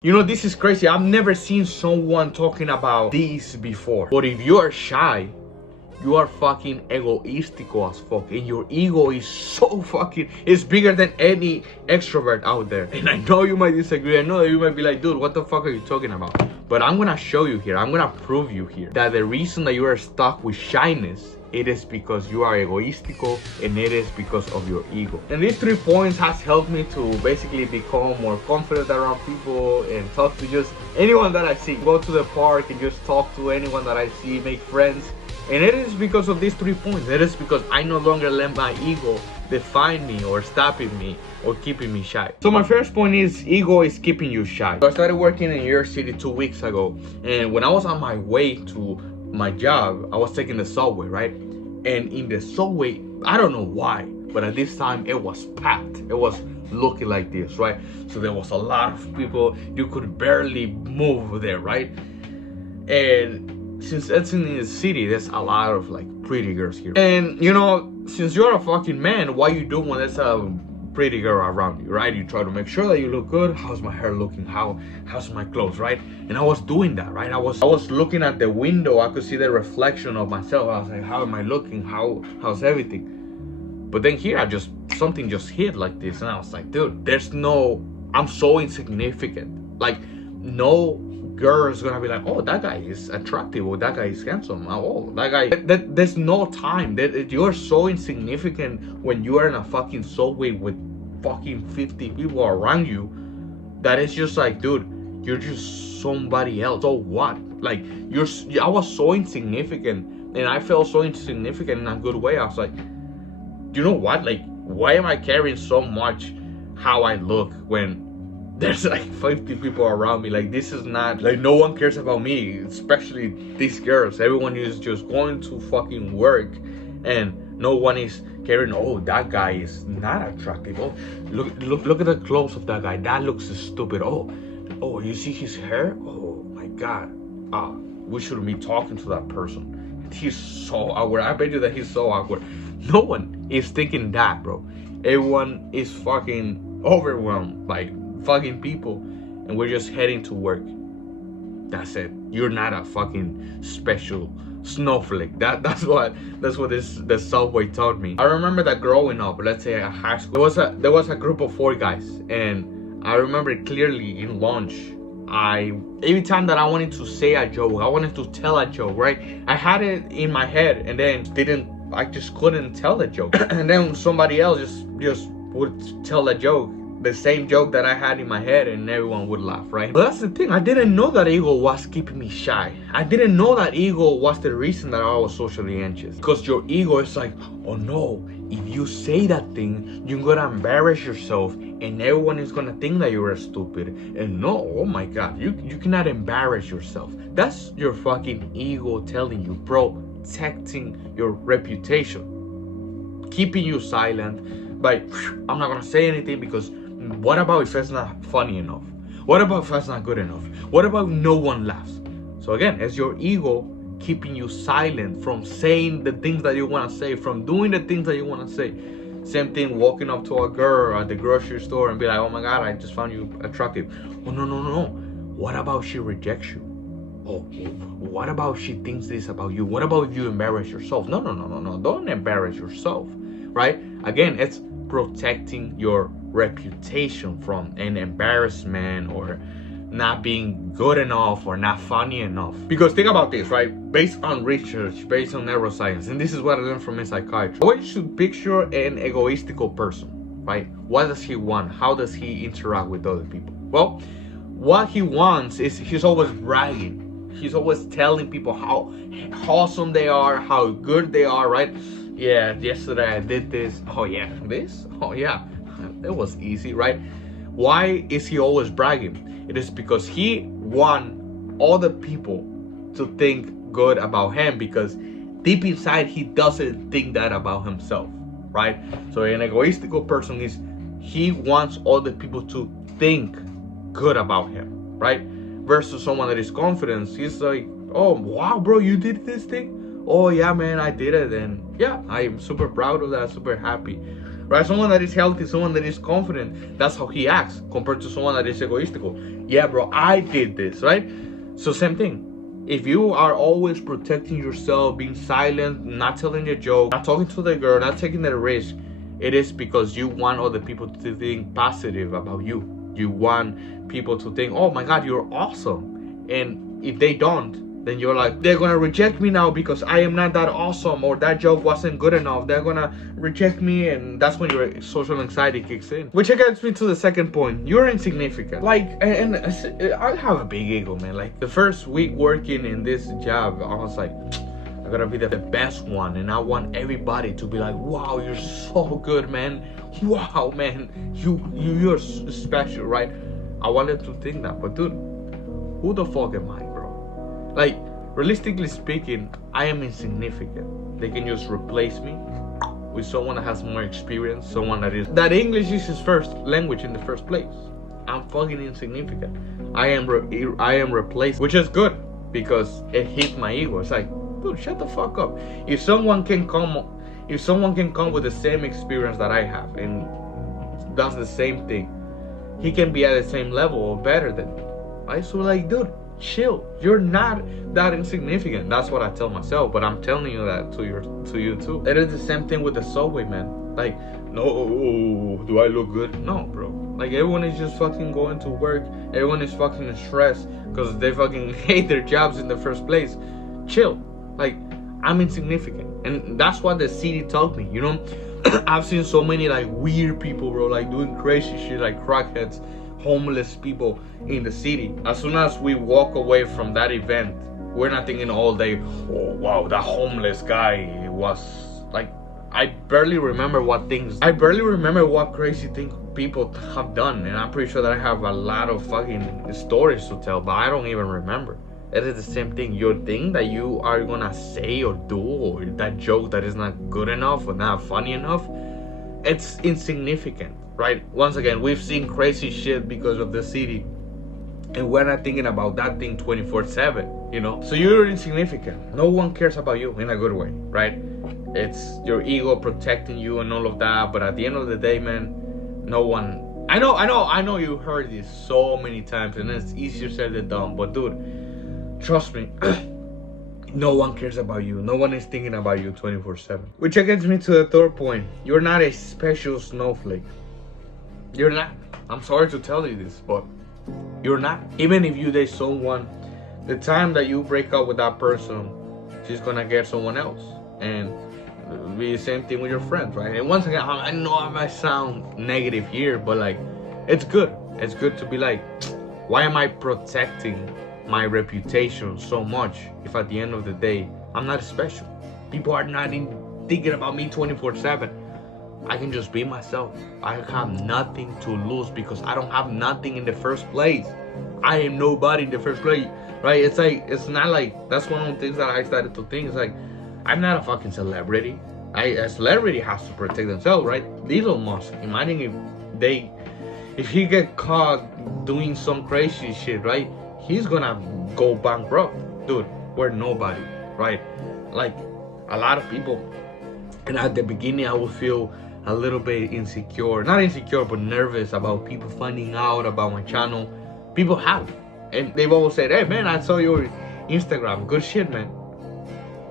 You know, this is crazy. I've never seen someone talking about this before. But if you are shy, you are fucking egoistical as fuck. And your ego is so fucking, it's bigger than any extrovert out there. And I know you might disagree. I know that you might be like, dude, what the fuck are you talking about? But I'm gonna show you here, I'm gonna prove you here that the reason that you are stuck with shyness, it is because you are egoistical, and it is because of your ego. And these 3 points has helped me to basically become more confident around people and talk to just anyone that I see. Go to the park and just talk to anyone that I see, make friends. And it is because of these 3 points. It is because I no longer let my ego define me or stopping me or keeping me shy. So my first point is ego is keeping you shy. So I started working in New York City 2 weeks ago. And when I was on my way to my job, I was taking the subway, right? And in the subway, I don't know why, but at this time it was packed. It was looking like this, right? So there was a lot of people. You could barely move there, right? And since it's in the city, there's a lot of like pretty girls here. And you know, since you're a fucking man, what you do when there's a pretty girl around you, right? You try to make sure that you look good. How's my hair looking? How's my clothes, right? And I was doing that, right? I was looking at the window. I could see the reflection of myself. I was like, how am I looking? How's everything? But then here, something just hit like this, and I was like, dude, I'm so insignificant. Like, no girl is gonna be like, oh, that guy is attractive, or that guy is handsome, oh, that guy. There's no time. That you're so insignificant when you are in a fucking subway with fucking 50 people around you, that it's just like, dude, you're just somebody else. So what? Like, I was so insignificant, and I felt so insignificant in a good way. I was like, you know what? Like, why am I caring so much how I look when there's like 50 people around me? Like, this is not, like, no one cares about me, especially these girls. Everyone is just going to fucking work, and no one is caring. Oh, that guy is not attractive. Oh, look at the clothes of that guy. That looks stupid. Oh, you see his hair? Oh my god. We shouldn't be talking to that person. He's so awkward. I bet you that he's so awkward. No one is thinking that, bro. Everyone is fucking overwhelmed by fucking people, and we're just heading to work. That's it. You're not a fucking special snowflake. That's what the subway taught me. I remember that growing up, let's say at high school, there was a group of 4 guys, and I remember clearly in lunch, every time that I wanted to say a joke, I wanted to tell a joke, right? I had it in my head, and then I just couldn't tell the joke. And then somebody else just would tell a joke, the same joke that I had in my head, and everyone would laugh, right? But that's the thing. I didn't know that ego was keeping me shy. I didn't know that ego was the reason that I was socially anxious. Because your ego is like, oh no, if you say that thing, you're gonna embarrass yourself, and everyone is gonna think that you're stupid. And no, oh my god, you cannot embarrass yourself. That's your fucking ego telling you, protecting your reputation, keeping you silent by, I'm not gonna say anything, because what about if it's not funny enough? What about if it's not good enough? What about no one laughs? So again, it's your ego keeping you silent from saying the things that you want to say, from doing the things that you want to say. Same thing, walking up to a girl at the grocery store and be like, oh my god, I just found you attractive. Oh no. What about she rejects you? Oh, what about she thinks this about you? What about if you embarrass yourself? No. Don't embarrass yourself, right? Again, it's protecting your reputation from an embarrassment or not being good enough or not funny enough. Because think about this, right? Based on research, based on neuroscience, and this is what I learned from a psychiatrist, what you should picture an egoistical person, right? What does he want? How does he interact with other people? Well, what he wants is, he's always bragging. He's always telling people how awesome they are, how good they are, right? Yeah, yesterday I did this. Oh yeah, this? Oh yeah, it was easy, right? Why is he always bragging? It is because he wants other people to think good about him, because deep inside he doesn't think that about himself, right? So an egoistical person he wants other people to think good about him, right? Versus someone that is confident, he's like, oh wow, bro, you did this thing? Oh yeah, man, I did it, and yeah, I'm super proud of that, super happy. right? Someone that is healthy, someone that is confident, that's how he acts compared to someone that is egoistical. Yeah, bro, I did this, right? So same thing. If you are always protecting yourself, being silent, not telling a joke, not talking to the girl, not taking the risk, it is because you want other people to think positive about you. You want people to think, oh my God, you're awesome. And if they don't, then you're like, they're gonna reject me now because I am not that awesome, or that joke wasn't good enough. They're gonna reject me, and that's when your social anxiety kicks in. Which gets me to the second point. You're insignificant. Like, and I have a big ego, man. Like, the first week working in this job, I was like, I gotta be the best one, and I want everybody to be like, wow, you're so good, man. Wow, man, you're special, right? I wanted to think that, but dude, who the fuck am I, bro? Like, realistically speaking, I am insignificant. They can just replace me with someone that has more experience, someone that English is his first language in the first place. I'm fucking insignificant. I am replaced, which is good because it hit my ego. It's like, dude, shut the fuck up. If someone can come with the same experience that I have and does the same thing, he can be at the same level or better than me, right? So like, dude, chill. You're not that insignificant. That's what I tell myself, but I'm telling you that to you too. It is the same thing with the subway, man. Like, no, do I look good? No, bro. Like, everyone is just fucking going to work. Everyone is fucking stressed because they fucking hate their jobs in the first place. Chill. Like, I'm insignificant, and that's what the city taught me, you know. I've seen so many like weird people, bro, like doing crazy shit, like crackheads, homeless people in the city. As soon as we walk away from that event, we're not thinking all day, oh wow, that homeless guy was like, I barely remember what crazy things people have done, and I'm pretty sure that I have a lot of fucking stories to tell, but I don't even remember. It is the same thing. Your thing that you are gonna say or do, or that joke that is not good enough or not funny enough, it's insignificant, right? Once again, we've seen crazy shit because of the city, and we're not thinking about that thing 24/7, you know? So you're insignificant. No one cares about you in a good way, right? It's your ego protecting you and all of that, but at the end of the day, man, no one... I know you heard this so many times, and it's easier said than done, but dude, trust me, no one cares about you. No one is thinking about you 24/7. Which gets me to the third point. You're not a special snowflake. You're not. I'm sorry to tell you this, but you're not. Even if you date someone, the time that you break up with that person, she's gonna get someone else. And be the same thing with your friends, right? And once again, I know I might sound negative here, but like, it's good. It's good to be like, why am I protecting my reputation so much if at the end of the day I'm not special? People are not thinking about me 24/7. I can just be myself. I have nothing to lose because I don't have nothing in the first place. I am nobody in the first place, right? It's like, it's not like, that's one of the things that I started to think. It's like, I'm not a fucking celebrity. A celebrity has to protect themselves, right? Elon Musk, imagine if he get caught doing some crazy shit, right? He's gonna go bankrupt. Dude, we're nobody, right? Like, a lot of people, and at the beginning I would feel a little bit insecure, not insecure, but nervous about people finding out about my channel. People have, and they've always said, hey man, I saw your Instagram, good shit, man.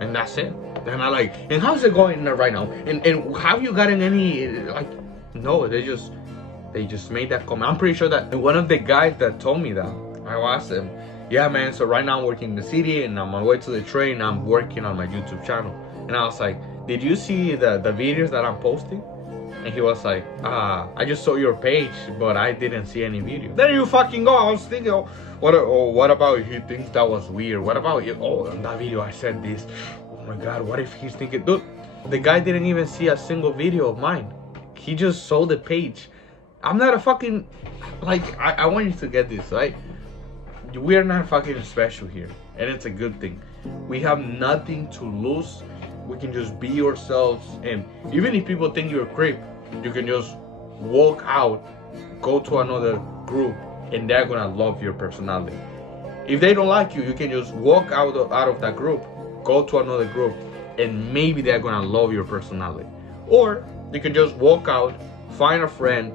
And that's it. And I like, and how's it going right now? And have you gotten any, like, no, they just made that comment. I'm pretty sure that one of the guys that told me that, I asked him, yeah man, so right now I'm working in the city and on my way to the train, I'm working on my YouTube channel. And I was like, did you see the videos that I'm posting? And he was like, I just saw your page, but I didn't see any video. There you fucking go. I was thinking, what about if he thinks that was weird? What about, in that video I said this. Oh my God, what if he's thinking, dude, the guy didn't even see a single video of mine. He just saw the page. I'm not a fucking, like, I want you to get this, right? We are not fucking special here, and it's a good thing. We have nothing to lose. We can just be ourselves, and even if people think you're a creep, you can just walk out, go to another group, and they're gonna love your personality. If they don't like you, you can just walk out of that group, go to another group, and maybe they're gonna love your personality. Or You can just walk out, find a friend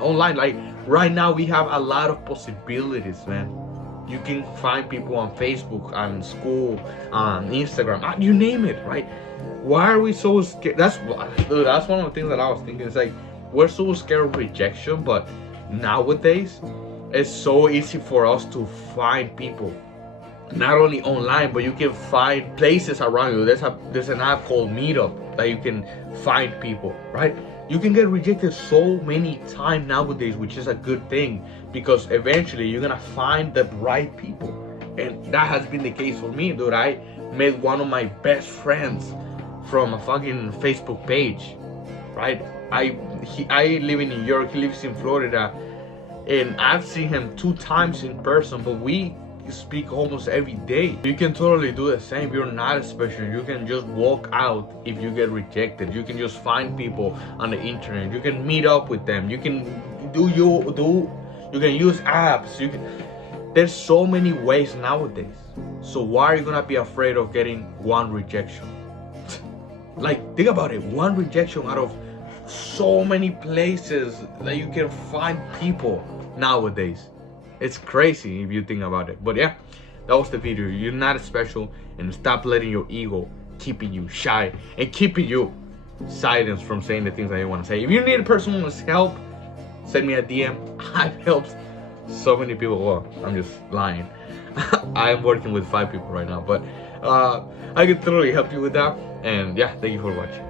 online. Like right now we have a lot of possibilities, man. You can find people on Facebook, on school, on Instagram, you name it, right? Why are we so scared? That's one of the things that I was thinking. It's like we're so scared of rejection, but nowadays it's so easy for us to find people, not only online, but you can find places around you. There's an app called Meetup that you can find people, right? You can get rejected so many times nowadays, which is a good thing, because eventually you're gonna find the right people. And that has been the case for me, dude. I met one of my best friends from a fucking Facebook page, right? I live in New York, he lives in Florida, and I've seen him 2 times in person, but we speak almost every day. You can totally do the same. You're not special. You can just walk out if you get rejected. You can just find people on the internet. You can meet up with them. You can you can use apps. There's so many ways nowadays. So why are you gonna be afraid of getting one rejection? Like, think about it. One rejection out of so many places that you can find people nowadays. It's crazy if you think about it. But yeah, that was the video. You're not special, and stop letting your ego keeping you shy and keeping you silenced from saying the things that you want to say. If you need personal help, send me a DM. I've helped so many people. Well, I'm just lying. I'm working with 5 people right now, but I can totally help you with that. And yeah, thank you for watching.